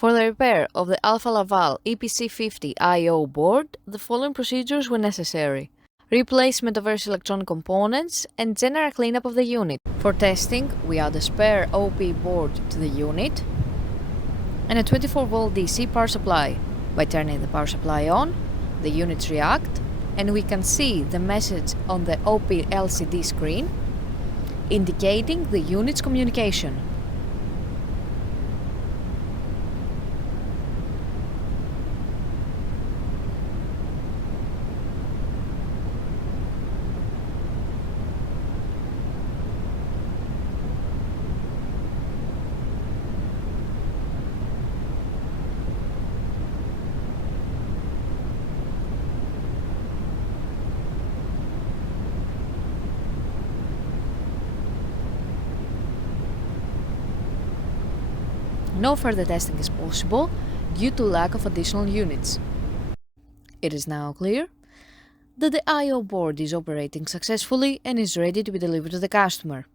For the repair of the Alfa Laval EPC50 I/O board, the following procedures were necessary: replacement of various electronic components and general cleanup of the unit. For testing, we add a spare OP board to the unit and a 24-volt DC power supply. By turning the power supply on, the units react and we can see the message on the OP LCD screen indicating the unit's communication. No further testing is possible due to lack of additional units. It is now clear that the I/O board is operating successfully and is ready to be delivered to the customer.